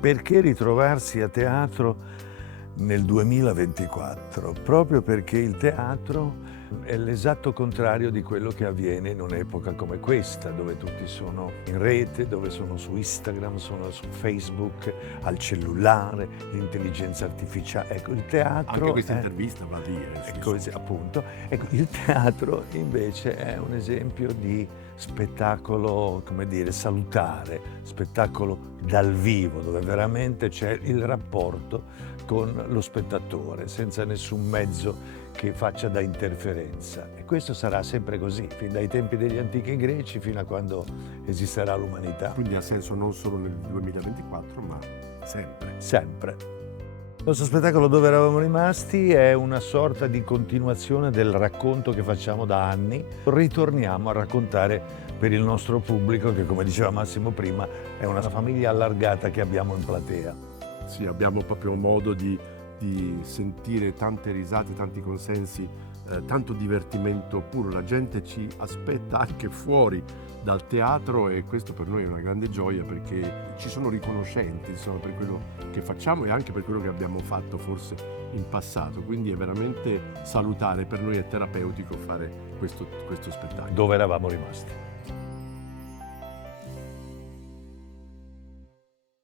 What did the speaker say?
Perché ritrovarsi a teatro nel 2024? Proprio perché il teatro è l'esatto contrario di quello che avviene in un'epoca come questa, dove tutti sono in rete, dove sono su Instagram, sono su Facebook, al cellulare, l'intelligenza artificiale. Ecco, il teatro Anche questa è... intervista va a dire. è così, appunto. Ecco, il teatro invece è un esempio di spettacolo, come dire, salutare, spettacolo dal vivo, dove veramente c'è il rapporto con lo spettatore, senza nessun mezzo che faccia da interferenza. E questo sarà sempre così, fin dai tempi degli antichi greci fino a quando esisterà l'umanità. Quindi ha senso non solo nel 2024, ma sempre. Sempre. Il nostro spettacolo Dove eravamo rimasti è una sorta di continuazione del racconto che facciamo da anni. Ritorniamo a raccontare per il nostro pubblico, che come diceva Massimo prima, è una famiglia allargata che abbiamo in platea. Sì, abbiamo proprio modo di sentire tante risate, tanti consensi, tanto divertimento puro. La gente ci aspetta anche fuori dal teatro e questo per noi è una grande gioia, perché ci sono riconoscenti, insomma, per quello che facciamo e anche per quello che abbiamo fatto forse in passato. Quindi è veramente salutare, per noi è terapeutico fare questo spettacolo. Dove eravamo rimasti.